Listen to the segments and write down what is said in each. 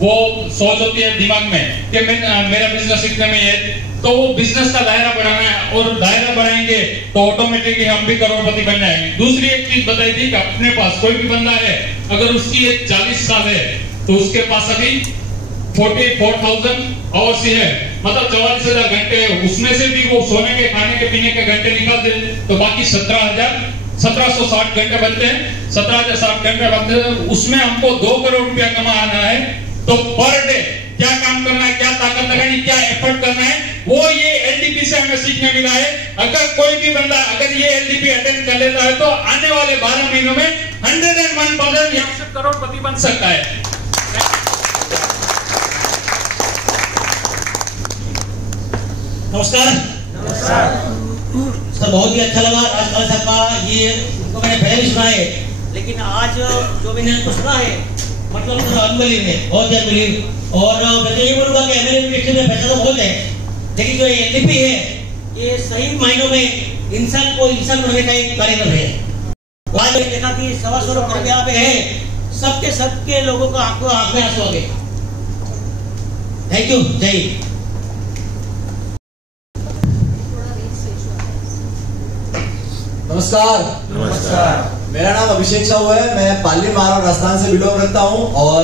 वो सोच होती है दिमाग में कि मेरा बिजनेस सीखने में है, तो वो बिजनेस का दायरा बढ़ाना है, और दायरा बढ़ाएंगे तो ऑटोमेटिकली हम भी करोड़पति बन जाएंगे। दूसरी एक चीज बताई थी कि अपने पास कोई भी बंदा है, अगर उसकी एज 40 साल है तो उसके पास अभी 44,000 आवर्स ही है, मतलब 44,000 घंटे है। उसमें से भी वो सोने के, खाने के, पीने के घंटे निकाल दे तो बाकी 17,60 घंटे बनते हैं। 17,060 घंटे बनते हैं, उसमें हमको 2 करोड़ रुपया कमाना है। तो पर डे क्या काम करना है, क्या ताकत लगानी, क्या एफर्ट करना है, वो ये एलडीपी से हमें सीखने मिला है। अगर कोई भी बंदा अगर ये एलडीपी अटेंड कर लेता है तो आने वाले 12 महीनों में 101% यहाँ से करोड़पति बन सकता है। नमस्कार। सर बहुत ही अच्छा लगा राजपाल साहब का, ये उनको मैंने पहले भी सुना है, लेकिन आज जो मैंने सुना है मतलब अनबिलीव है, बहुत ही अनबिलीव। और मैं तो ये बोलूंगा कि एमएलए में पैसा तो बहुत है, लेकिन जो एलडीपी है ये सही मायनों में इंसान को इंसान बनने का एक कार्यक्रम है। आज मैंने देखा कि 125 करोड़ यहाँ पे है, सबके लोगों का आंख में आंसू आ गए। Thank you. जय नमस्कार। मेरा नाम अभिषेक साहू है, मैं पाली महाराव राजस्थान से बिलोंग करता हूं। और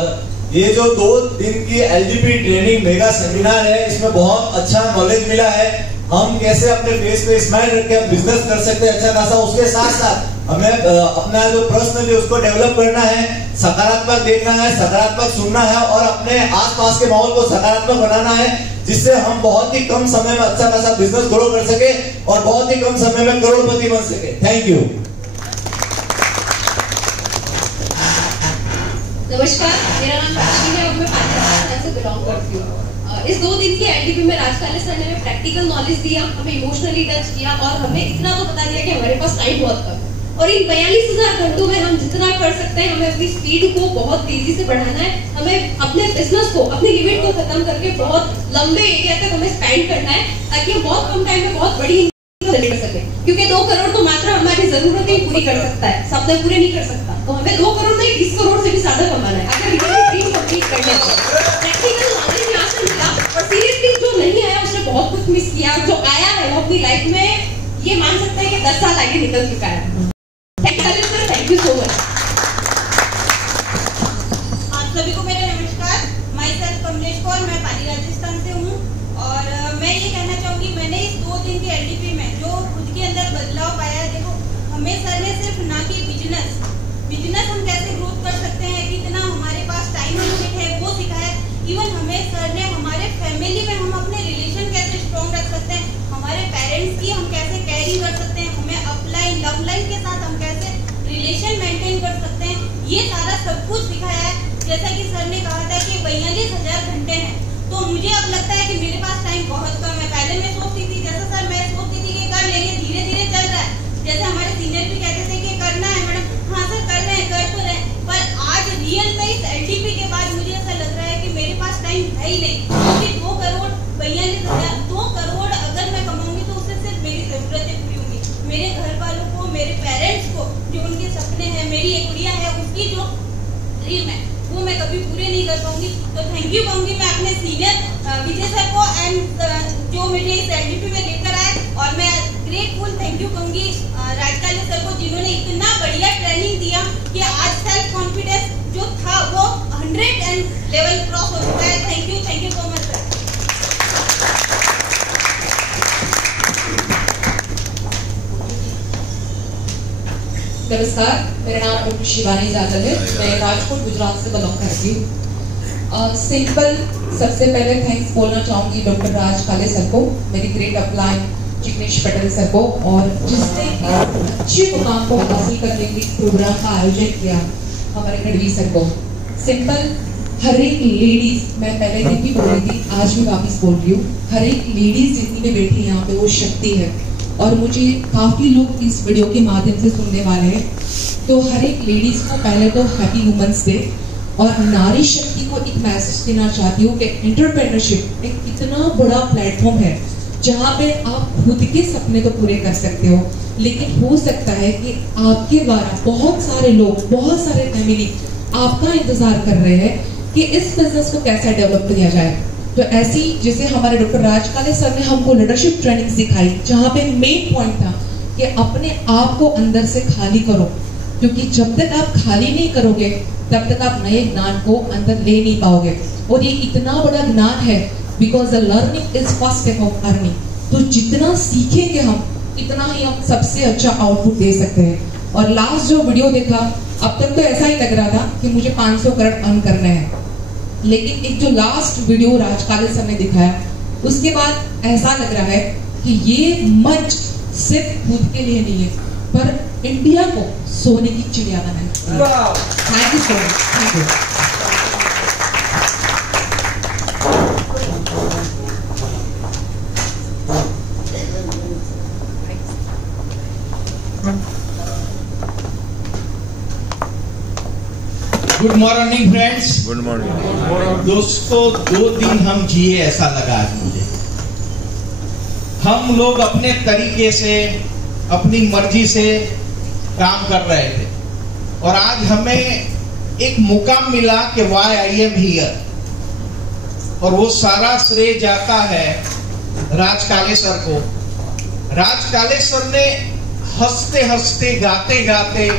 ये जो 2 दिन की एलडीपी ट्रेनिंग मेगा सेमिनार है, इसमें बहुत अच्छा नॉलेज मिला है। हम कैसे अपने फेस पे स्माइल रख के बिजनेस कर सकते हैं अच्छा खासा, उसके साथ साथ हमें अपना जो पर्सनली उसको डेवलप करना है, सकारात्मक देखना है, सकारात्मक सुनना है और अपने आसपास के माहौल को सकारात्मक बनाना है, जिससे हम बहुत ही कम समय में अच्छा खासा बिजनेस ग्रो कर सके और बहुत ही कम समय में करोड़पति बन सके। Thank you. नमस्कार, मेरा नाम राशि है और मैं पाली से बिलोंग करती हूँ। इस 2 दिन की एलडीपी में राजकाले सर ने हमें प्रैक्टिकल नॉलेज दिया, हमें इमोशनली टच किया और हमें इतना तो बता दिया कि हमारे पास टाइम बहुत कम है और इन 42,000 घंटों में हम जितना कर सकते हैं हमें अपनी स्पीड को बहुत तेजी से बढ़ाना है। हमें अपने बिजनेस को, अपनी लिमिट को खत्म करके बहुत लंबे एरिया तक हमें स्पेंड करना है, ताकि हम बहुत कम टाइम में बहुत बड़ी कर सके। क्योंकि 2 करोड़ तो मात्र हमारी जरूरतें पूरी कर सकता है, सपने पूरे नहीं कर सकता। तो हमें 2 करोड़ नहीं 20 करोड़ से भी ज्यादा कमाना है अगर ड्रीम कंप्लीट करने को। प्रैक्टिकल नॉलेज यहाँ से मिला और सीरियसली जो नहीं आया उसने बहुत कुछ मिस किया, जो आया है वो अपनी लाइफ में ये मान सकते हैं कि 10 साल आगे निकल चुका है। Thank you so much. आप सभी को मेरा नमस्कार। माय सेल्फ कमलेश कौर, मैं पाली राजस्थान से हूँ और मैं ये कहना चाहूँगी मैंने इस 2 दिन के एलडीपी में जो खुद के अंदर बदलाव पाया है। देखो, हमें सर ने सिर्फ ना कि बिजनेस हम कैसे ग्रोथ कर सकते हैं, कितना हमारे पास टाइम लिमिट है वो सिखाया। इवन हमें सर ने हमारे फैमिली में हम अपने रिलेशन कैसे स्ट्रॉन्ग रख सकते हैं, हमारे पेरेंट्स की हम कैसे केयरिंग कर सकते हैं, हमें अपलाइन डाउनलाइन के साथ हम कैसे रिलेशन मेंटेन कर सकते हैं, ये सारा सब कुछ सिखाया है। जैसा कि सर ने कहा था कि 42,000 घंटे हैं, तो मुझे अब लगता है कि मेरे पास टाइम बहुत कम है। पहले मैं सोचती थी, जैसा सर मैं सोचती थी कि कर लेंगे, धीरे धीरे चल रहा है। जैसे हमारे सीनियर भी कहते थे कि करना है मैडम, हाँ सर कर रहे हैं, कर तो रहे हैं। पर आज रियल में इस एलडीपी के बाद मुझे ऐसा लग रहा है कि मेरे पास टाइम है ही नहीं, क्योंकि 2 करोड़ 42,000 2 करोड़ अगर मैं कमाऊंगी तो उससे सिर्फ मेरी जरूरतें पूरी होंगी, मेरे घर वालों को, मेरे पेरेंट्स को जो उनके सपने हैं, मेरी एक गुड़िया है उसकी जो ड्रीम है वो मैं कभी पूरे नहीं कर पाऊंगी। तो थैंक यू कहूंगी मैं अपने सीनियर विजय सर को एंड जो मुझे इस एलडीपी में लेकर आए, और मैं ग्रेटफुल थैंक यू कहूंगी राजकाले सर को, जिन्होंने इतना बढ़िया ट्रेनिंग दिया कि आज सेल्फ कॉन्फिडेंस जो था वो 100 लेवल क्रॉस हो चुका है। Thank you so much sir. नमस्कार, मेरा नाम डॉक्टर शिवानी जादव है, मैं राजकोट गुजरात से बिलोंग करती हूँ। सिंपल सबसे पहले थैंक्स बोलना चाहूंगी डॉक्टर राजकाले सर को, मेरी great upline Jignesh Patel sir को, और जिसने अच्छे मुकाम को हासिल करने के लिए प्रोग्राम का आयोजन किया हमारे गढ़वी सर को। सिंपल हर एक लेडीज, मैं पहले दिन भी बोल रही थी, आज भी वापिस बोल रही हूँ, हर एक लेडीज जितनी भी बैठी है यहाँ पे वो शक्ति है। और मुझे काफी लोग इस वीडियो के माध्यम से सुनने वाले हैं, तो हर एक लेडीज को पहले तो हैप्पी वुमेन्स डे। और नारी शक्ति को एक मैसेज देना चाहती हूँ कि एंटरप्रेन्योरशिप एक इतना बड़ा प्लेटफॉर्म है जहाँ पे आप खुद के सपने तो पूरे कर सकते हो, लेकिन हो सकता है कि आपके द्वारा बहुत सारे लोग, बहुत सारे फैमिली आपका इंतजार कर रहे हैं कि इस बिजनेस को कैसे डेवलप किया जाए। तो ऐसी जैसे हमारे डॉक्टर राज काले सर ने हमको लीडरशिप ट्रेनिंग सिखाई, जहाँ पे मेन पॉइंट था कि अपने आप को अंदर से खाली करो, क्योंकि जब तक आप खाली नहीं करोगे तब तक आप नए ज्ञान को अंदर ले नहीं पाओगे। और ये इतना बड़ा ज्ञान है because the learning is first step of earning. तो जितना सीखेंगे हम इतना ही हम सबसे अच्छा आउटपुट दे सकते हैं। और लास्ट जो वीडियो देखा, अब तक तो ऐसा ही लग रहा था कि मुझे 500 करोड़ अर्न करने हैं, लेकिन एक जो लास्ट वीडियो राज काले सर ने दिखाया, उसके बाद ऐसा लग रहा है कि ये मंच सिर्फ खुद के लिए नहीं है, पर इंडिया को सोने की चिड़िया बनाए। Thank you so much. Thank you. Good morning friends. Good morning दोस्तों, 2 दिन हम जिए ऐसा लगा आज मुझे। हम लोग अपने तरीके से अपनी मर्जी से काम कर रहे थे और आज हमें एक मुकाम मिला कि व्हाई आई एम हियर, और वो सारा श्रेय जाता है राज काले सर को। राज काले सर ने हंसते हंसते, गाते गाते,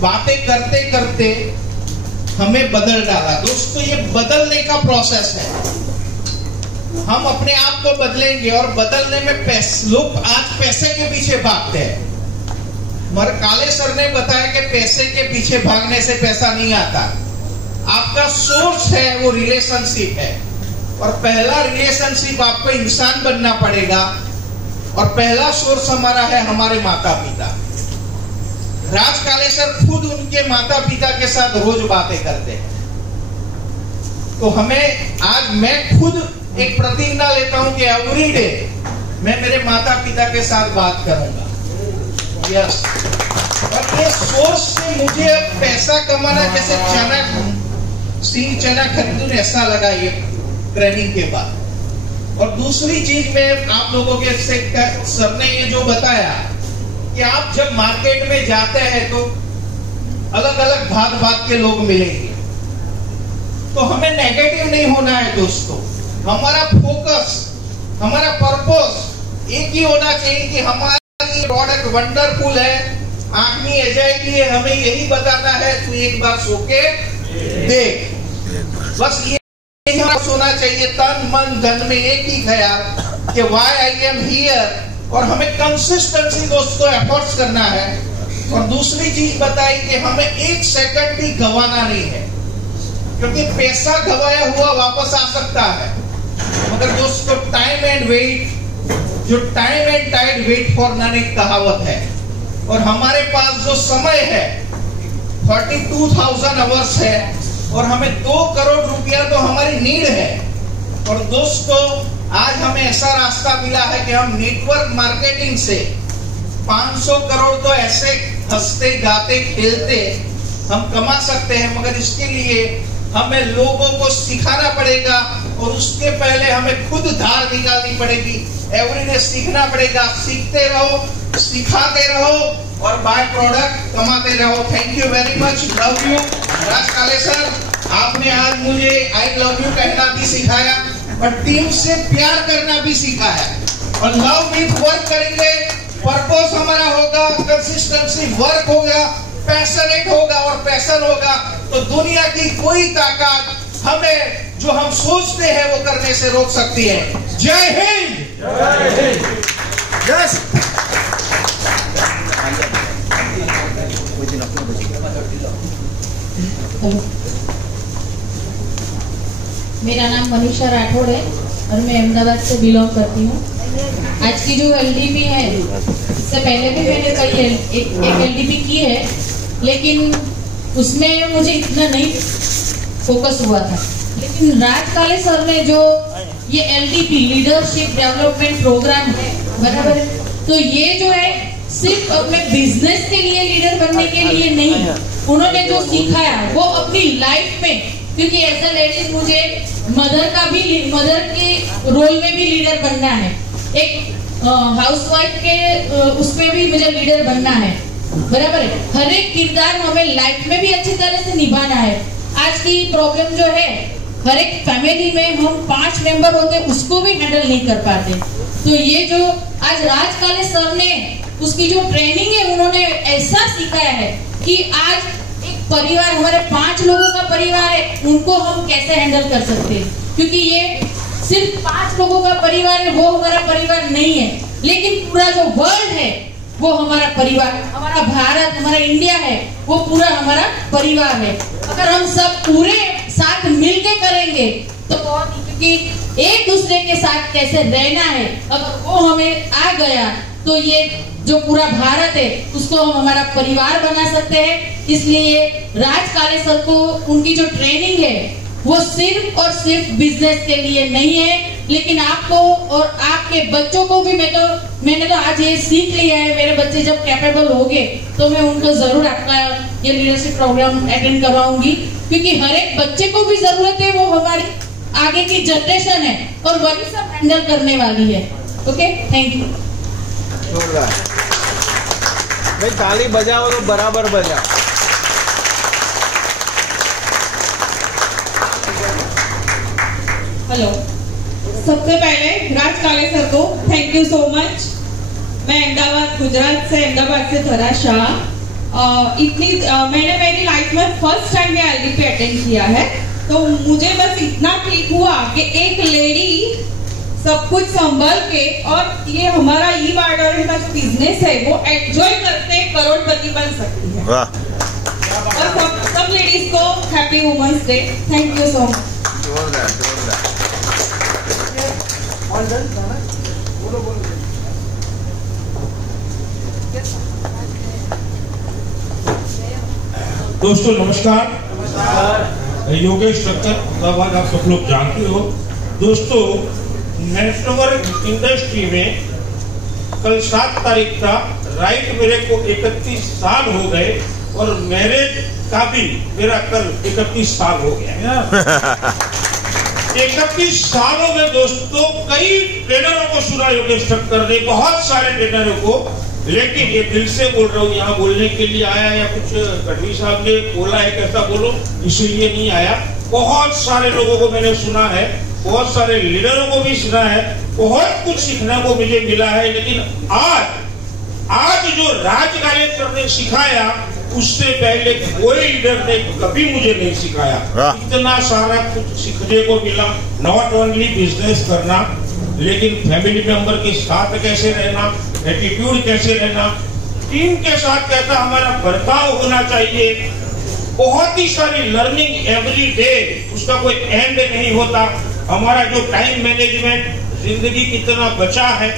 बातें करते करते हमें बदल डाला। दोस्तों, ये बदलने का प्रोसेस है। हम अपने आप को बदलेंगे और बदलने में लोग आज पैसे के पीछे भागते हैं, मगर काले सर ने बताया कि पैसे के पीछे भागने से पैसा नहीं आता। आपका सोर्स है वो रिलेशनशिप है, और पहला रिलेशनशिप आपको इंसान बनना पड़ेगा, और पहला सोर्स हमारा है हमारे माता पिता। राज काले सर खुद उनके माता पिता के साथ रोज बातें करते हैं। तो हमें आज मैं खुद एक प्रतिज्ञा लेता हूं कि एवरी डे मैं मेरे माता पिता के साथ बात करूंगा। यस। और ये सोच से मुझे अब पैसा कमाना, जैसे चना खरीदूं ऐसा लगा ये ट्रेनिंग के बाद। और दूसरी चीज में आप लोगों के सर ने ये जो बताया कि आप जब मार्केट में जाते हैं तो अलग अलग भात के लोग मिलेंगे, तो हमें नेगेटिव नहीं होना है दोस्तों। हमारा फोकस, हमारा पर्पस एक ही होना चाहिए कि हमारा ये प्रोडक्ट वंडरफुल है, आंख में आ जाएगी, हमें यही बताना है तू एक बार सो के देख। बस ये सोना चाहिए, तन मन धन में एक ही ख्याल कि व्हाई आई एम हियर। और हमें कंसिस्टेंसी दोस्तों एफर्ट्स करना है। और दूसरी चीज बताई कि हमें 1 सेकंड भी गंवाना नहीं है, क्योंकि पैसा गंवाया हुआ वापस आ सकता है, मगर दोस्तों टाइम एंड वेट, जो time and tide wait for none एक कहावत है। और हमारे पास जो समय है 42,000 आवर्स है, और हमें 2 करोड़ रुपया तो हमारी नीड है। और दोस्तों, आज हमें ऐसा रास्ता मिला है कि हम नेटवर्क मार्केटिंग से 500 करोड़ तो ऐसे हंसते गाते खेलते हम कमा सकते हैं, मगर इसके लिए हमें लोगों को सिखाना पड़ेगा, और उसके पहले हमें खुद धार निकालनी पड़ेगी। एवरीडे सीखना पड़ेगा। सीखते रहो, सिखाते रहो, और बाय प्रोडक्ट कमाते रहो। Thank you very much. Love you Raj Kale sir. आपने आज मुझे आई लव यू कहना भी सिखाया, और टीम से प्यार करना भी सीखा है। और लव विथ वर्क करेंगे, पर्पस हमारा होगा, कंसिस्टेंसी वर्क होगा, पैशनेट होगा, और पैशन होगा, तो दुनिया की कोई ताकत हमें जो हम सोचते हैं वो करने से रोक सकती है। जय हिंद। जय हिंद। यस। मेरा नाम मनीषा राठौड़ है और मैं अहमदाबाद से बिलोंग करती हूँ। आज की जो एलडीपी है, इससे पहले भी मैंने कई एक एलडीपी की है, लेकिन उसमें मुझे इतना नहीं फोकस हुआ था। लेकिन राज काले सर ने जो ये एलडीपी लीडरशिप डेवलपमेंट प्रोग्राम है, बराबर है, तो ये जो है सिर्फ अपने बिजनेस के लिए लीडर बनने के लिए नहीं, उन्होंने जो सिखाया वो अपनी लाइफ में, क्योंकि एज अ लेडीज मुझे मदर के रोल में भी लीडर बनना है, एक हाउसवाइफ के उसमें भी मुझे लीडर बनना है, बराबर है। हर एक किरदार हमें लाइफ में भी अच्छी तरह से निभाना है, आज की प्रॉब्लम जो है, हर एक फैमिली में हम 5 मेंबर होते उसको भी हैंडल नहीं कर पाते। तो ये जो आज राज काले सर ने उसकी जो ट्रेनिंग है, उन्होंने ऐसा सिखाया है कि आज एक परिवार, हमारे 5 लोगों का परिवार है, उनको हम कैसे हैंडल कर सकते हैं। क्योंकि ये सिर्फ 5 लोगों का परिवार है, वो हमारा परिवार नहीं है, लेकिन पूरा जो वर्ल्ड है वो हमारा परिवार, हमारा भारत, हमारा इंडिया है, वो पूरा हमारा परिवार है। अगर हम सब पूरे साथ मिलके करेंगे तो बहुत, क्योंकि एक दूसरे के साथ कैसे रहना है, अगर वो हमें आ गया तो ये जो पूरा भारत है उसको हम हमारा परिवार बना सकते हैं। इसलिए राज काले सर को उनकी जो ट्रेनिंग है वो सिर्फ और सिर्फ बिजनेस के लिए नहीं है, लेकिन आपको और आपके बच्चों को भी मैंने तो आज ये सीख लिया है। मेरे बच्चे जब कैपेबल होंगे तो मैं उनको जरूर आपका ये लीडरशिप प्रोग्राम अटेंड करवाऊंगी, क्योंकि हर एक बच्चे को भी जरूरत है, वो हमारी आगे की जनरेशन है और वही सब हैंडल करने वाली है। Okay, thank you. भाई ताली बजाओ तो बराबर बजाओ। हेलो, सबसे पहले राज काले सर को थैंक यू सो मच। मैं अहमदाबाद, गुजरात से, अहमदाबाद से थरा शाह। मैंने मेरी लाइफ में फर्स्ट टाइम ये एलडीपी अटेंड किया है, तो मुझे बस इतना क्लिक हुआ कि एक लेडी सब कुछ संभल के, और ये हमारा ई वार्डन का जो बिजनेस है वो एंजॉय करते करोड़पति बन सकती है। और सब लेडीज को happy women's day. Thank you so much. दोस्तों नमस्कार। योगेश ठक्कर, अहमदाबाद, आप सब लोग जानते हो। दोस्तों, नेटवर्क इंडस्ट्री में कल 7 तारीख था, राइट मेरे को 31 साल हो गए, और मैरिज का भी मेरा कल 31 साल हो गया। 31 सालों में दोस्तों कई ट्रेनरों को सुना योगेश ठक्कर ने, बहुत सारे ट्रेनरों को, लेकिन ये दिल से बोल रहा हूँ, यहाँ बोलने के लिए आया या कुछ गढ़वी साहब ने बोला है कैसा बोलो इसलिए नहीं आया। बहुत सारे लोगों को मैंने सुना है, बहुत सारे लीडरों को भी सुना है, बहुत कुछ सीखने को मुझे मिला है। लेकिन आज जो राज काले सर ने सिखाया, उससे पहले कोई लीडर ने कभी मुझे नहीं सिखाया। इतना सारा कुछ सीखने को मिला। नॉट ओनली बिजनेस करना, लेकिन फैमिली मेंबर के साथ कैसे रहना, एटीट्यूड कैसे रहना, टीम के साथ कैसा हमारा बर्ताव होना चाहिए। बहुत ही सारी लर्निंग एवरी डे, उसका कोई एंड नहीं होता। हमारा जो टाइम मैनेजमेंट, जिंदगी कितना बचा है,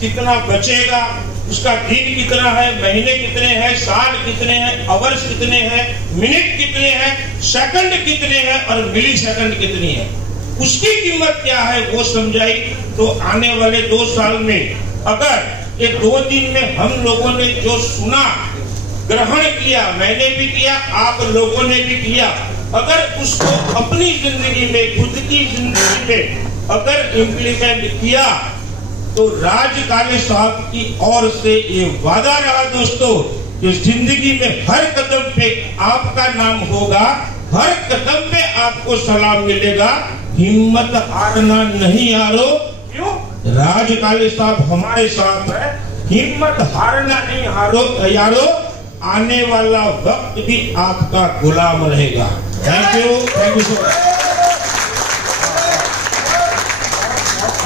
कितना बचेगा, उसका दिन कितना है, महीने कितने हैं, साल कितने हैं, आवर्स कितने हैं, मिनट कितने हैं, सेकंड कितने हैं और मिली सेकंड कितनी है, उसकी कीमत क्या है वो समझाई। तो आने वाले 2 साल में अगर ये 2 दिन में हम लोगों ने जो सुना, ग्रहण किया, मैंने भी किया, आप लोगों ने भी किया, अगर उसको अपनी जिंदगी में, खुद की जिंदगी में अगर इम्प्लीमेंट किया, तो राज काले साहब की ओर से ये वादा रहा दोस्तों कि जिंदगी में हर कदम पे आपका नाम होगा, हर कदम पे आपको सलाम मिलेगा। हिम्मत हारना नहीं यारो। क्यों? राज काले साहब हमारे साथ है। हिम्मत हारना नहीं यारो। आने वाला वक्त भी आपका गुलाम रहेगा। Thank you so much.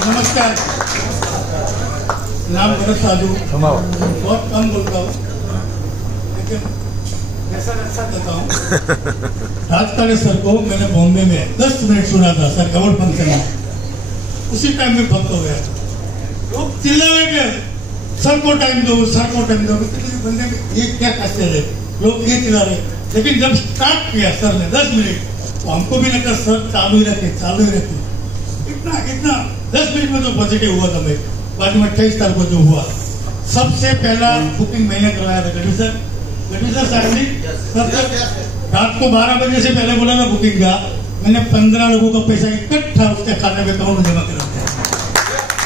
नमस्कार, नाम भरत साधु। बहुत कम बोलता हूँ, लेकिन ऐसा देता हूँ। राज काले सर को मैंने बॉम्बे में 10 मिनट सुना था सर अवार्ड फंक्शन में। उसी टाइम में भक्त हो गया। लोग चिल्ला गए, सर को टाइम दो, सर को टाइम दो। बंदे ये क्या करते रहे, लोग ये चिल्ला रहे। लेकिन जब स्टार्ट किया सर ने 10 मिनट, तो हमको भी लगा सर चालू ही रखे। इतना 10 मिनट में तो पॉजिटिव हुआ था भाई। बाद में 28 तारीख को जो हुआ, सबसे पहला बुकिंग मैंने करवाया था गढ़वी सर साहब ने। रात को 12 बजे से पहले बोला था बुकिंग का। मैंने 15 लोगों का पैसा इकट्ठा उसके खाते में अकाउंट में जमा करा।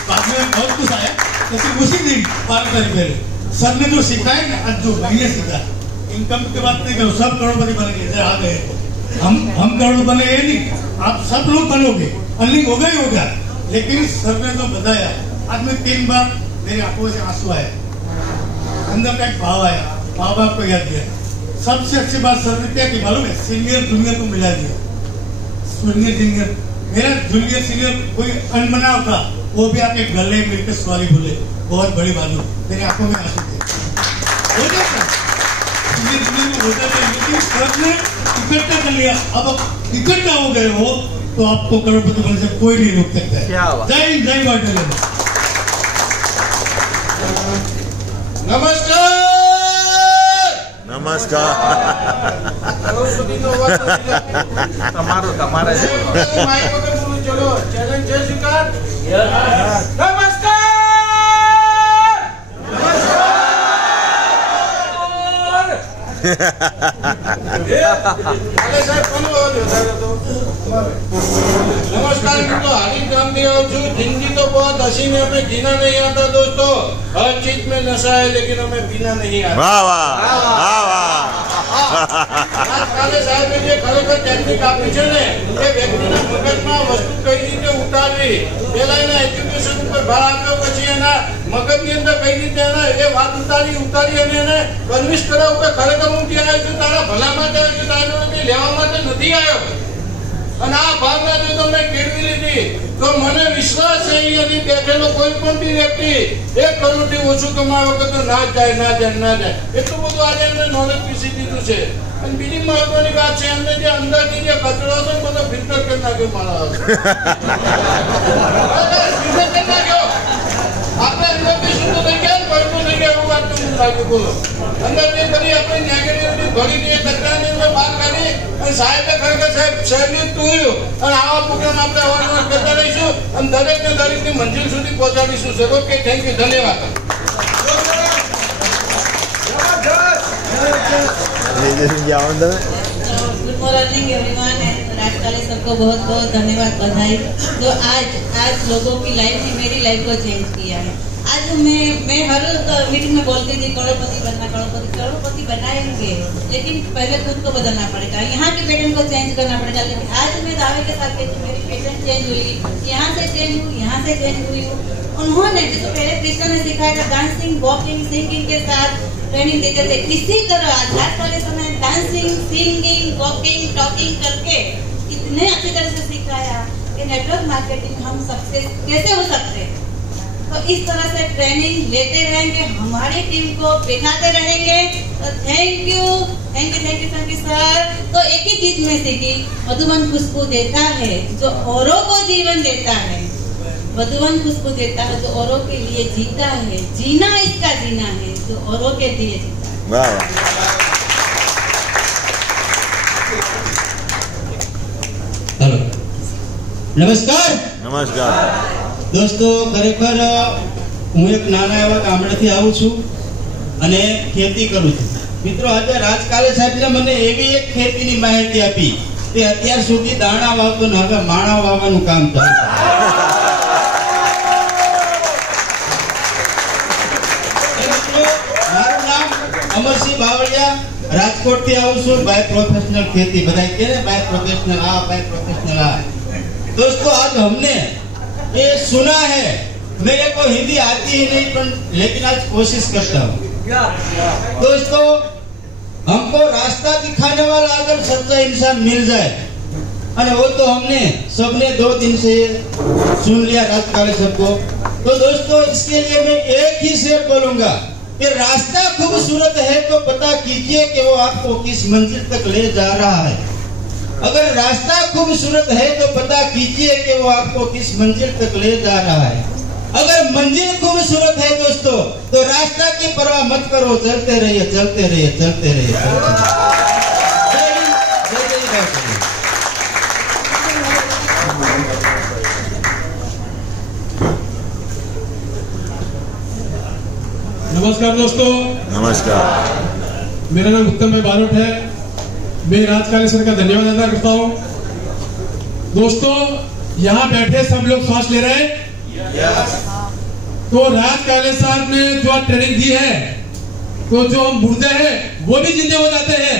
बाद में बहुत कुछ आया, लेकिन उसी दिन 12 तारीख पहले सर ने जो सिखाया ना, आज जो महीने सीखा, इनकम की बात नहीं करो, सब करोड़पति बन गए आ गए। हम करोड़ बने ये नहीं, आप सब लोग बनोगे, अर्निंग होगा ही होगा। लेकिन सर ने तो बताया, आज मैं 3 बार मेरी आंखों से आंसू आए, अंदर का एक भाव आया, माँ बाप को याद किया। सबसे अच्छी बात सर ने क्या की मालूम है? सीनियर जूनियर को मिला दिया। जूनियर सीनियर, मेरा जूनियर सीनियर कोई अनबना था, वो भी आके गले मिलकर सॉरी बोले, बहुत बड़ी बात हो। मेरी आंखों में आंसू थे। लेकिन सर ने इकट्ठा कर लिया। अब इकट्ठा हो गए हो तो आपको करोड़पति बनने से कोई नहीं रोक सकता है। जय हिंद, जय भारत। नमस्कार। नमस्कार। चलो चैलेंज जय स्वीकार। नमस्कार। नमस्कार मित्रों, हार्दिक गांधी आऊँ छू। जिंदगी तो बहुत हसीन है, हमें जीना नहीं आता दोस्तों। हर चीज में नशा है लेकिन हमें पीना नहीं आता। वाह वाह वाह वाह। કાલે સાહેબે જે ખરેખર ટેકનિક આપી છે ને, એ વ્યક્તિના મગજમાં વસ્તુ કઈ રીતે ઉતારવી, પહેલા એના એજ્યુકેશન ઉપર ભાર આપ્યો, પછી એના મગજની અંદર કઈ રીતે એ વાત ઉતારી અને એને કન્વિન્સ કરાવ્યું કે ખરેખર હું ત્યાં આવ્યો છું, તારા ભલા માટે આવ્યો છું, તારા લેવા માટે નથી આવ્યો। અને આ ભાવના જો તમે કેળવી લીધી તો મને વિશ્વાસ છે અહીં બેઠેલો કોઈ પણ બી વ્યક્તિ 1 કરોડથી ઓછું કમાવા વગર તો ના જાય। એટલું બધું આજે એમને નોલેજ પીસી દીધું છે। અને બીજી મહત્વની વાત છે, એમને જે અંદરથી જે કચરો હતો ને બધો ફિલ્ટર કરી નાખ્યો મારા ફિલ્ટર કરી નાખ્યો। આપણે અંદરથી શુદ્ધ થઈ ગયા, પડતું થઈ ગયા, એવું વાત તમને લાગ્યું? બોલો, અંદરથી બધી આપણે નેગેટિવિટી ભરી દઈએ, કચરાની અંદર બહાર કાઢી અને સાહેબે ખરેખર સાહેબની તુર્યું અને આવા પ્રોગ્રામ આપણે અવારનવાર કરતા રહીશું અને દરેકને દરેકની મંજિલ સુધી પહોંચાડીશું। સર, ઓકે, થેન્ક યુ, ધન્યવાદ। Good morning everyone. राजकाले सबको बहुत बहुत धन्यवाद, बधाई। तो आज लोगों की लाइफ ने मेरी लाइफ को चेंज किया है। आज मैं हर मीटिंग में बोलती थी करोड़पति बनाएंगे, लेकिन पहले खुद को बदलना पड़ेगा, यहाँ के पैटर्न को चेंज करना पड़ेगा। लेकिन आज मैं दावे के साथ कहती हूँ, मेरी पैटर्न चेंज हुई, यहाँ से चेंज हुई। उन्होंने जो पहले कृष्ण ने सिखाया था, डांसिंग, वॉकिंग, सिंगिंग के साथ ट्रेनिंग देते थे, इसी तरह आज वाले समय डांसिंग, सिंगिंग, वॉकिंग, टॉकिंग करके इतने अच्छी तरह से सिखाया कि नेटवर्क मार्केटिंग हम सक्सेस कैसे हो सकते हैं। तो इस तरह से ट्रेनिंग लेते रहेंगे, हमारी टीम को बिठाते रहेंगे। तो थैंक यू सर। तो एक ही चीज में सीखी, मधुबन खुशबू देता है जो औरों को जीवन देता है। मधुबन खुशबू देता है जो औरों के लिए जीता है, जीना इसका जीना है जो औरों के लिए जीता है। वाह। हेलो, नमस्कार। नमस्कार दोस्तों, खरेखर હું એક નાના એવા ગામડેથી આવું છું અને ખેતી કરું છું। મિત્રો, આજે રાજકાલે સાહેબે મને એવી એક ખેતીની માહિતી આપી કે અત્યાર સુધી દાણા વાવતો ને હવે માણા વાવવાનું કામ ચાલે છે। મારું નામ અમરસિંહ બાવળિયા, રાજકોટથી આવું છું। બાય પ્રોફેશનલ खेती, બધા કહે ને બાય પ્રોફેશનલ આ, બાય પ્રોફेशनल आ। दोस्तों, आज हमने ये सुना है, मेरे को हिंदी आती ही नहीं, पर लेकिन आज कोशिश करता हूँ। दोस्तों, हमको रास्ता दिखाने वाला अगर सच्चा इंसान मिल जाए, और वो तो हमने सबने 2 दिन से सुन लिया राजकाले सबको। तो दोस्तों, इसके लिए मैं एक ही शेर बोलूंगा कि रास्ता खूबसूरत है तो पता कीजिए कि वो आपको किस मंजिल तक ले जा रहा है। अगर रास्ता खूबसूरत है तो पता कीजिए कि वो आपको किस मंजिल तक ले जा रहा है। अगर मंजिल खूबसूरत है दोस्तों, तो रास्ता की परवाह मत करो, चलते रहिए, चलते रहिए, चलते रहिए। नमस्कार दोस्तों। नमस्कार। मेरा नाम उत्तम भाई बारोट है। मैं राजकाले सर का धन्यवाद अदा करता हूँ। दोस्तों, यहाँ बैठे सब लोग श्वास ले रहे हैं। तो राजकाले साहब ने जो ट्रेनिंग दी है, तो जो हम मुर्दे हैं वो भी जिंदे हो जाते हैं।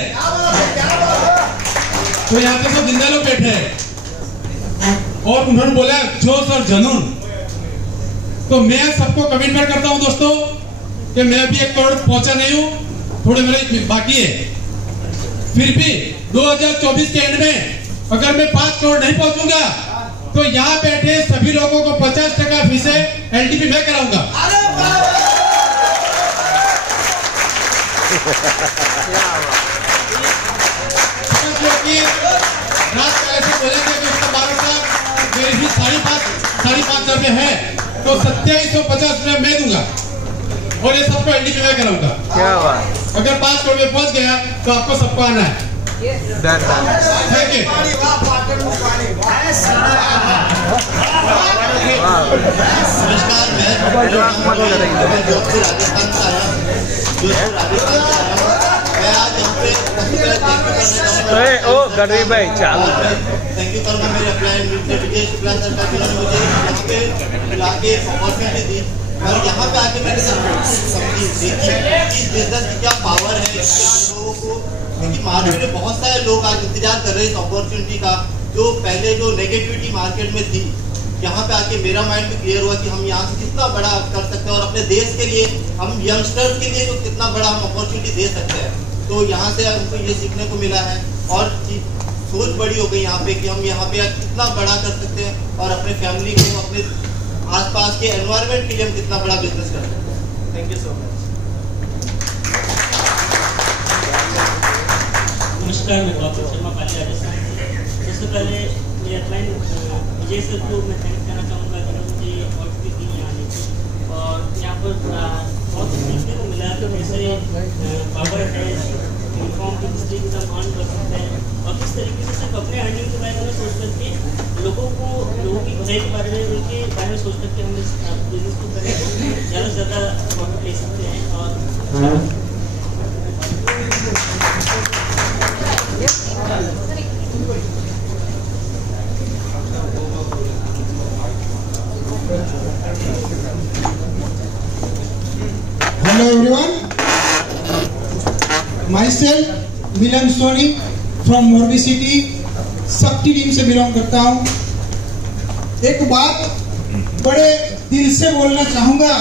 तो यहाँ पे सब जिंदा लोग बैठे हैं और उन्होंने बोला जोश और जुनून। तो मैं सबको कमिटमेंट करता हूँ दोस्तों कि मैं भी 1 करोड़ पहुंचा नहीं हूँ, थोड़े मेरे बाकी है। फिर भी 2024 के एंड में अगर मैं 5 करोड़ नहीं पहुंचूंगा तो यहाँ बैठे सभी लोगों को 50% फीसे एलडीपी मैं कराऊंगा। रात का ऐसे बोलेंगे कि उसका 12 साल मेरी फीस 5.5 रुपए है तो 2750 रुपए मैं दूंगा और ये सबको एलडीपी में कराऊंगा। क्या बात। अगर 5 करोड़ में पहुंच गया तो आपको सबको आना है। Thank you. नमस्कार, मैं जॉब से राजस्थान से आया हूँ। मैं आज यहाँ पे थैंक यू करूँगा मेरे अप्लाई शुक्ला सरकार जिन्होंने मुझे यहाँ पे ला के अपॉर्चुनिटी दी और यहाँ पे आके मैंने समझी देखी कि बिजनेस की क्या पावर है, क्या लोगों को, क्योंकि मार्केट में बहुत सारे लोग आज इंतजार कर रहे हैं इस अपॉर्चुनिटी का। जो पहले जो नेगेटिविटी मार्केट में थी, यहाँ पे आके मेरा माइंड भी क्लियर हुआ कि हम यहाँ से कितना बड़ा कर सकते हैं और अपने देश के लिए, हम यंगस्टर्स के लिए जो कितना बड़ा हम अपॉर्चुनिटी दे सकते हैं। तो यहाँ से हमको ये सीखने को मिला है और सोच बड़ी हो गई यहाँ पे कि हम यहाँ पे कितना बड़ा कर सकते हैं और अपने फैमिली को, अपने आसपास के एनवायरनमेंट के लिए हम कितना बड़ा बिजनेस कर सकते हैं। Thank you so much. नमस्कार, मैं गौतम शर्मा पाली राजस्थान से। सबसे पहले मेरे अपलाइन विजय सर को मैं थैंक करना चाहूँगा जिन्होंने मुझे अपॉर्चुनिटी दी यहाँ आने की और यहाँ पर बहुत कुछ सीखने को मिला कि कैसे पावर है यूनिफॉर्म की किस तरीके से मान कर सकते हैं और किस तरीके से सिर्फ अपने अर्निंग के बारे में सोच करके लोगों की भलाई के बारे में, उनके बारे में सोच करके हम इस बिजनेस को करें ज़्यादा से ज़्यादा प्रॉफिट ले सकते हैं। और Hello everyone, myself Milan Soni from Morbi city, Shakti team से बिलोंग करता हूँ। एक बात बड़े दिल से बोलना चाहूँगा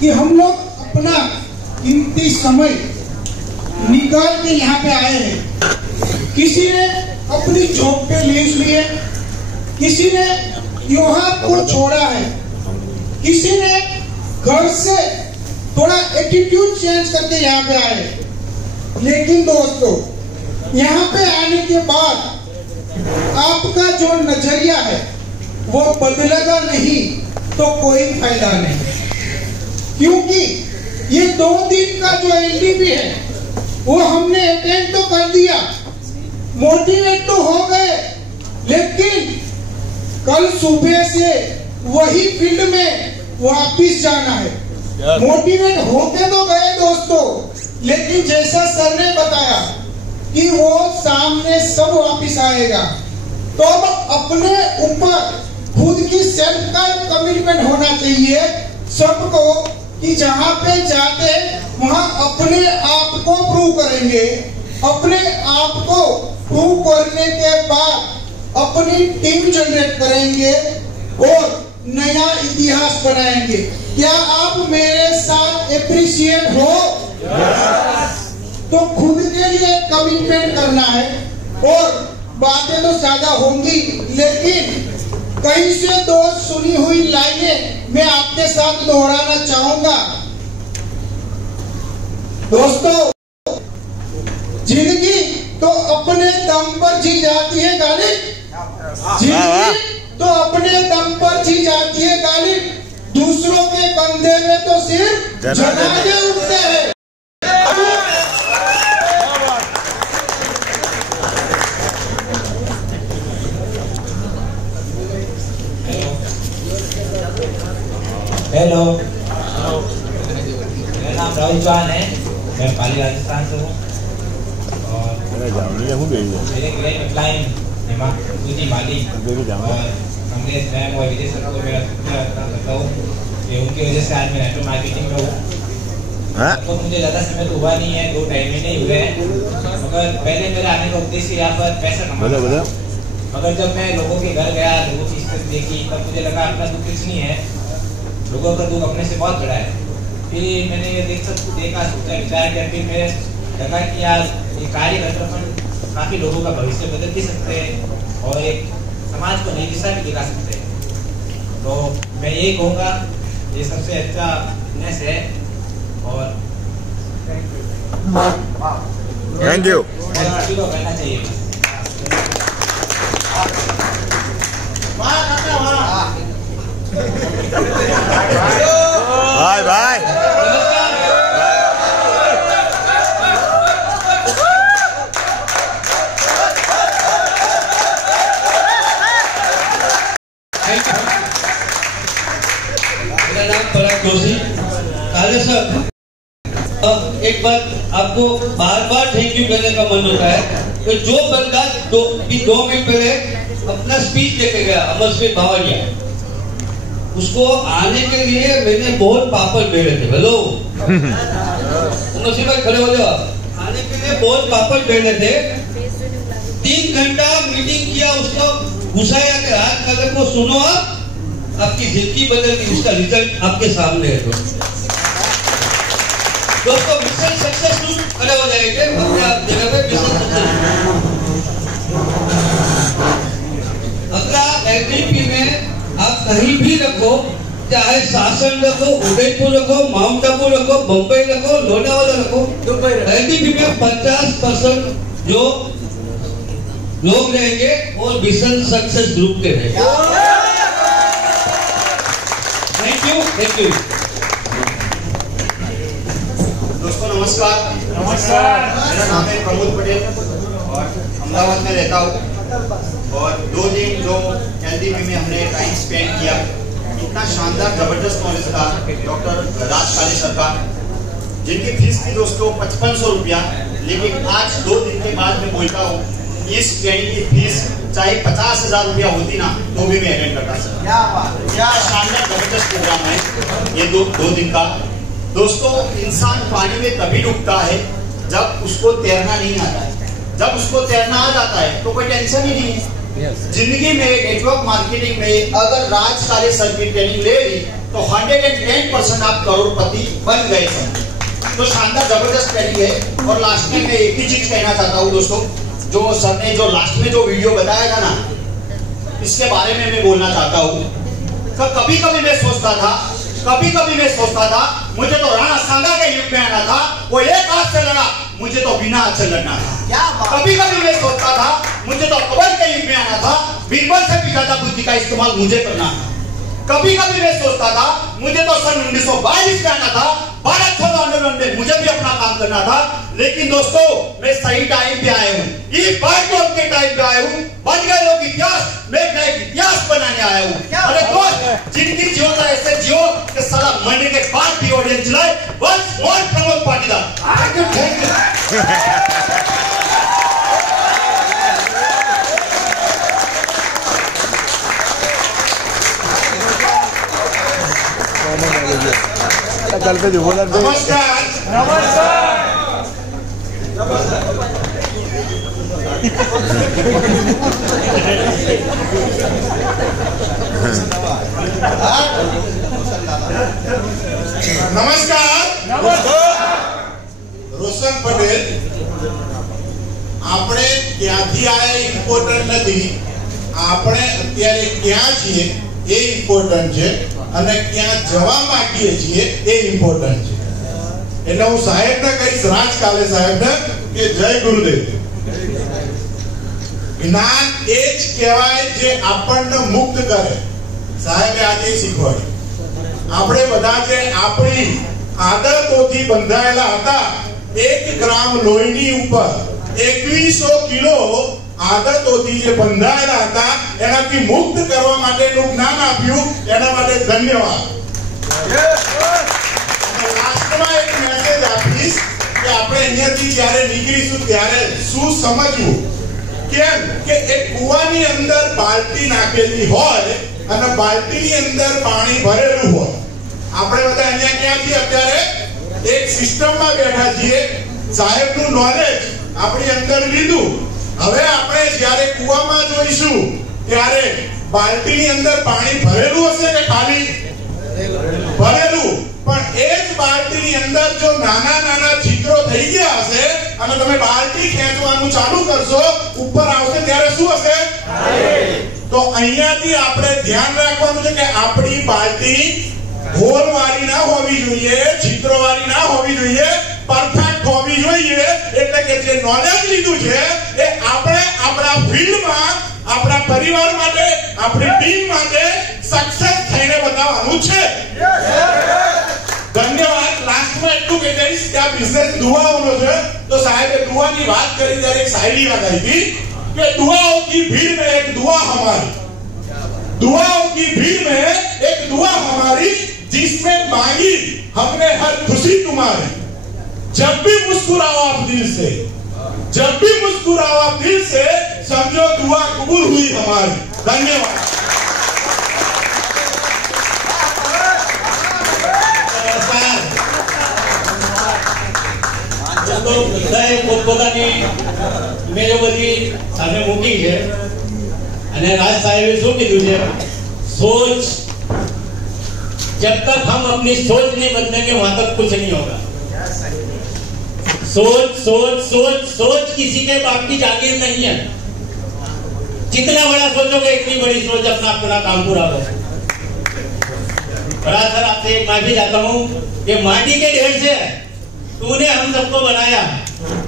कि हम लोग अपना कीमती समय निकाल के यहाँ पे आए हैं। किसी ने अपनी जॉब पे लीव लिए, किसी ने यहाँ को छोड़ा है, किसी ने घर से थोड़ा एटीट्यूड चेंज करके यहाँ पे आए। लेकिन दोस्तों, यहाँ पे आने के बाद आपका जो नजरिया है वो बदलेगा नहीं तो कोई फायदा नहीं, क्योंकि ये 2 दिन का जो एलडीपी है वो हमने अटेंड तो कर दिया, मोटिवेट तो हो गए, लेकिन कल सुबह से वही फील्ड में वापिस जाना है। मोटिवेट होके तो गए दोस्तों, लेकिन जैसा सर ने बताया कि वो सामने सब वापिस आएगा, तो अब अपने ऊपर खुद की सेल्फ का कमिटमेंट होना चाहिए सबको कि जहाँ पे जाते वहाँ अपने आप को प्रूव करेंगे। अपने आप को प्रूव करने के बाद अपनी टीम जनरेट करेंगे और नया इतिहास बनाएंगे। क्या आप मेरे साथ एप्रिशिएट हो? तो खुद के लिए कमिटमेंट करना है और बातें तो ज्यादा होंगी, लेकिन कहीं से 2 सुनी हुई लाइनें मैं आपके साथ दोहराना चाहूंगा। दोस्तों, जिंदगी तो अपने दम पर जी जाती है गालिब, जिंदगी तो अपने दम पर जी जाती है गालिब, दूसरों के कंधे में तो सिर्फ जनाजे उठते हैं। हेलो, मेरा नाम राहुल चौहान है, मैं पाली राजस्थान से हूँ और मेरे क्लाइंट सूची माली और कमलेश मैम और विजय सर को मेरा शुक्रिया अदा करता हूँ कि उनकी वजह से आज मैं नेटवर्क मार्केटिंग में हूँ। तो मुझे ज़्यादा समय तो हुआ नहीं है, 2 महीने ही हुए हैं, मगर पहले मेरा आने का उद्देश्य यहाँ पर पैसा कमाना था। मगर जब मैं लोगों के घर गया, लोगों की स्थिति देखी, तब मुझे लगा अपना दुख कुछ नहीं है, लोगों का दुख अपने से बहुत बड़ा है। फिर मैंने देखा, सोचा, विचार किया, फिर मैं लगा कि यार ये कार्य करके अपन काफ़ी लोगों का भविष्य बदल भी सकते हैं और एक समाज को नई दिशा भी दिखा सकते हैं। तो मैं यही कहूँगा, ये सबसे अच्छा बिजनेस है और थैंक यू सभी को कहना चाहिए। Bye bye. मेरा नाम पराग जोशी। काले सर, एक बात आपको बार बार थैंक यू कहने का मन होता है कि जो बंदा 2 मिनट पहले अपना स्पीच देके गया, अमरसिंह भावड़िया, उसको आने के लिए मैंने बहुत पापड़ बेले थे। हेलो अमरसिंह भाई, खड़े हो जाओ। आने के लिए बहुत पापड़ बेले थे। 3 घंटा मीटिंग किया, उसको घुसाया कि आज कल को सुनो, आपकी जिंदगी बदलेगी, उसका रिजल्ट आपके सामने है। दोस्तों, मिशन सक्सेसफुल खड़े हो जाएंगे अपने जगह पे। मिशन सक्सेसफुल अगला एलडीपी में आप कहीं भी रखो, चाहे शासन रखो, उदयपुर रखो, माउंट आबू रखो, बम्बई रखो, लोनावाला रखो, एलडीपी में 50% जो लोग रहेंगे वो मिशन सक्सेस ग्रुप के रहेंगे। Thank you. दोस्तों नमस्कार। मेरा नाम है प्रमोद पटेल और अहमदाबाद में रहता हूँ। और 2 दिन जो एलडीपी में हमने टाइम स्पेंड किया, इतना शानदार जबरदस्त नॉलेज था डॉक्टर राज काले सर का, जिनकी फीस थी दोस्तों 5500 रुपया। लेकिन आज 2 दिन के बाद मैं बोलता हूँ, इस ट्रेनिंग की फीस चाहे 50,000 रुपया होती ना, तो भी मैं अटेंड करता सर। क्या शानदार जबरदस्त प्रोग्राम है ये 2 दिन का। दोस्तों, इंसान पानी में तभी डूबता है जब उसको तैरना नहीं आता है। जब उसको तैरना आ जाता है तो कोई टेंशन ही नहीं है। जिंदगी में नेटवर्क मार्केटिंग में अगर राज काले सर की ट्रेनिंग ले ली तो 110% आप करोड़पति बन गए सर। तो शानदार जबरदस्त ट्रेनिंग है। और लास्ट में मैं एक ही चीज कहना चाहता हूँ दोस्तों, जो सर ने जो लास्ट में जो वीडियो बताया था ना, इसके बारे में मैं बोलना चाहता हूँ। कभी कभी मैं सोचता था मुझे तो राणा सांगा के युग में आना था, वो एक हाथ से लड़ा, मुझे तो बिना हाथ से लड़ना था। कभी कभी मैं सोचता था मुझे तो अकबर के युग में आना था, बीरबल से भी ज्यादा बुद्धि का इस्तेमाल मुझे करना था। कभी कभी मैं सोचता था मुझे तो सन 1942 में आना था, भारत छोड़ो आंदोलन में मुझे भी अपना काम करना था। लेकिन दोस्तों, मैं सही टाइम पे आया हूँ, ये बागडोर के टाइम पे आया हूँ। बन गए लोग इतिहास, मैं एक इतिहास बनाने आया हूँ। अरे दोस्त, जिंदगी जियो तो ऐसे जियो कि साला मरने के बाद भी ऑडियंस चलाए। बस मोर प्रमोद पाटीदार। Thank you. कल पे जो बोला नमस्कार। રોશન પટેલ, આપણે ક્યાંથી આયા ઇમ્પોર્ટન્ટ નથી, આપણે અત્યારે ક્યાં છીએ એ ઇમ્પોર્ટન્ટ છે અને ક્યાં જવા માંગીએ છીએ એ ઇમ્પોર્ટન્ટ છે। એટલે હું સાહેબને કહીશ, રાજ કાલે સાહેબને, કે જય ગુરુદેવ। જ્ઞાન એ જ કહેવાય જે આપણને મુક્ત કરે। સાહેબે આજે શીખવાડ્યું। આપણે બધા જે આપણી આદતોથી બંધાયેલા હતા, 1 ગ્રામ લોહીની ઉપર 2100 કિલો આદતોથી જે બંધાયેલા હતા, એનાથી મુક્ત કરવા માટેનું જ્ઞાન આપ્યું, એના માટે ધન્યવાદ। લાસ્ટમાં એક મેસેજ આપીશ કે આપણે અહીંયાથી જ્યારે નીકળીશું ત્યારે શું સમજવું, કેમ કે એક કુવાની અંદર બાલટી નાખેલી હોય અને બાલટીની અંદર પાણી ભરેલું હોય। આપણે બધા અહીંયા ક્યાં છીએ અત્યારે? એક સિસ્ટમમાં બેઠા છીએ. સાહેબનું નોલેજ આપણી અંદર લીધું. હવે આપણે જ્યારે કૂવામાં જોઈશું ત્યારે બાલટીની અંદર પાણી ભરેલું હશે કે ખાલી ભરેલું, પણ એ જ બાલટીની અંદર જો નાના નાના છિદ્રો થઈ ગયા હશે અને તમે બાલટી ખેંચવાનું ચાલુ કરશો, ઉપર આવશે ત્યારે શું હશે? તો અહીંયાથી આપણે ધ્યાન રાખવાનું છે કે આપણી બાલટી હોલ વાળી ના હોવી જોઈએ, છિદ્રો વાળી ના હોવી જોઈએ, પરફેક્ટ હોવી જોઈએ. એટલે કે જે નોલેજ લીધું છે એ આપણે આપણા ફિલ્ડમાં આપણા પરિવાર માટે, આપણી ટીમ માટે સક્સેસ થઈને બતાવવાનું છે. ધન્યવાદ. લાસ્ટમાં એટલું કહી દઈશ કે આ બિઝનેસ દુઆઓનો છે. તો સાહેબે દુઆની વાત કરી ત્યારે એક શાયરી યાદ આવી હતી कि दुआओं की भीड़ में एक दुआ हमारी, दुआओं की भीड़ में एक दुआ हमारी, जिसमें मांगी हमने हर खुशी तुम्हारी. जब भी मुस्कुराओ आप दिल से, जब भी मुस्कुराओ आप दिल से, समझो दुआ कबूल हुई हमारी. धन्यवाद. તો બધાએ પોતપોતાની ઇમેજો બધી સામે મૂકી છે અને રાજ સાહેબે શું કીધું છે? सोच, जब तक हम अपनी सोच नहीं बदलेंगे वहां तक कुछ नहीं होगा. सोच सोच सोच सोच किसी के बाप की जागीर नहीं है. जितना बड़ा सोचोगे इतनी बड़ी सोच अपना काम पूरा हो. बड़ा सर आपसे एक माफी चाहता हूँ कि माटी के ढेर से तूने हम सबको बनाया,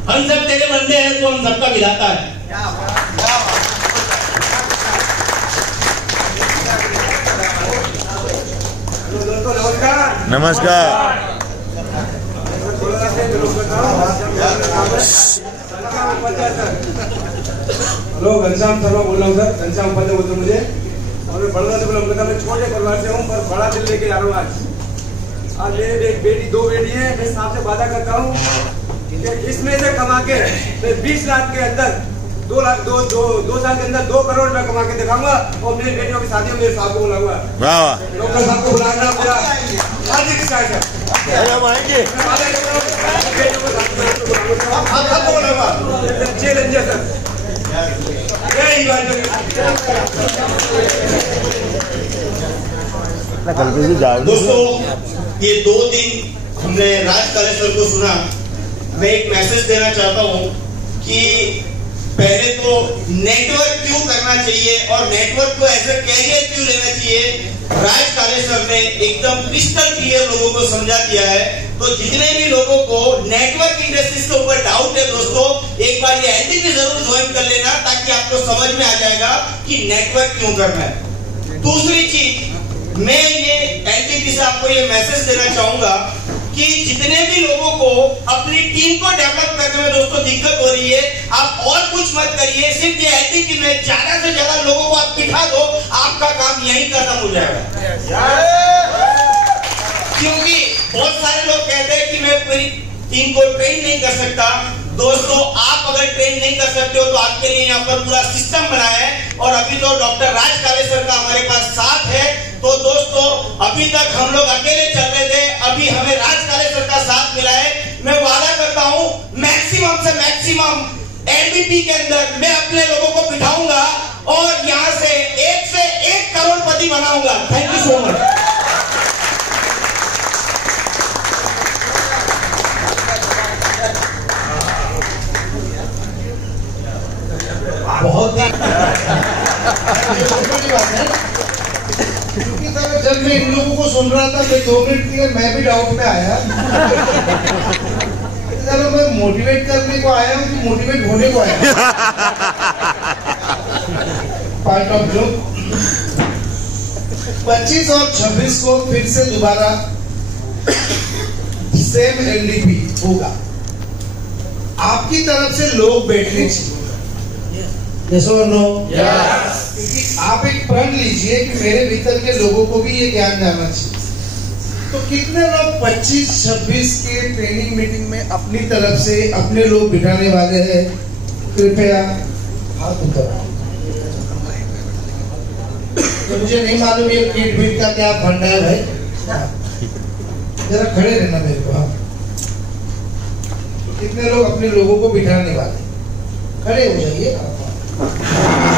हम सब तेरे बंदे हैं, तो हम सबका विधाता है. नमस्कार. हेलो, घनश्याम शर्मा बोल रहा हूँ सर. घनश्याम उपाध्याय बोलते मुझे, और मैं बड़ौदा से बोला हूँ. मैं छोटे परिवार से हूँ पर बड़ा दिल लेके आ रहा हूँ. आज मेरी एक बेटी, दो बेटी है. मैं साहब से वादा करता हूँ कि इसमें से कमा के मैं 20 लाख के अंदर 2 साल के अंदर 2 करोड़ रुपया कमा के दिखाऊंगा. और मेरी बेटियों की शादी में मेरे साहब को बुलाऊंगा. डॉक्टर साहब को बुलाना पूरा हार्दिक स्वागत है. चैलेंज है सर. दोस्तों, ये 2 दिन हमने राज कालेश्वर को सुना. मैं एक मैसेज देना चाहता हूँ कि पहले तो नेटवर्क क्यों करना चाहिए और नेटवर्क को एज ए कैरियर क्यों लेना चाहिए. राज कालेश्वर ने एकदम क्रिस्टल क्लियर लोगों को समझा दिया है. तो जितने भी लोगों को नेटवर्क इंडस्ट्रीज के ऊपर डाउट है दोस्तों, एक बार ये एलटीपी जरूर ज्वाइन कर लेना ताकि आपको समझ में आ जाएगा कि नेटवर्क क्यों करना है. दूसरी चीज, मैं ये एलटीपी से आपको ये मैसेज देना चाहूंगा कि जितने भी लोगों को अपनी टीम को डेवलप करने में दोस्तों दिक्कत हो रही है, आप और कुछ मत करिए. सिर्फ ये एलटीपी में ज्यादा से ज्यादा लोगों को आप बिठा दो, आपका काम यहीं खत्म हो जाएगा. क्योंकि बहुत सारे लोग कहते हैं कि मैं पूरी टीम को ट्रेन नहीं कर सकता. दोस्तों, आप अगर ट्रेन नहीं कर सकते हो तो आपके लिए यहाँ पर पूरा सिस्टम बना है. और अभी तो डॉक्टर राज कालेश्वर का हमारे पास साथ है. तो दोस्तों, अभी तक हम लोग अकेले चल रहे थे, अभी हमें राज कालेश्वर का साथ मिला है. मैं वादा करता हूँ मैक्सिमम से मैक्सिमम एलडीपी के अंदर मैं अपने लोगों को बिठाऊंगा और यहाँ से 1 करोड़पति बनाऊंगा. Thank you so much. बहुत क्योंकि जब मैं इन लोगों को सुन रहा था, मैं 2 मिनट के लिए मैं भी डाउट में आया. मैं मोटिवेट करने को आया हूँ कि मोटिवेट होने को आया. Part of joke. 25 और 26 को फिर से दोबारा सेम एलडीपी होगा. आपकी तरफ से लोग बैठने चाहिए. Yes or no? Yes. क्योंकि आप एक प्रण लीजिए कि मेरे भीतर के लोगों को भी ये ज्ञान जाना चाहिए. तो कितने लोग 25-26 के ट्रेनिंग मीटिंग में अपनी तरफ से अपने लोग बिठाने वाले हैं? कृपया हाथ उठाओ. तो मुझे नहीं मालूम ये किट बीट का क्या फंडा है भाई. जरा खड़े रहना मेरे को. कितने लोग अपने लोगों को बिठाने वाले? खड़े हो जाइए।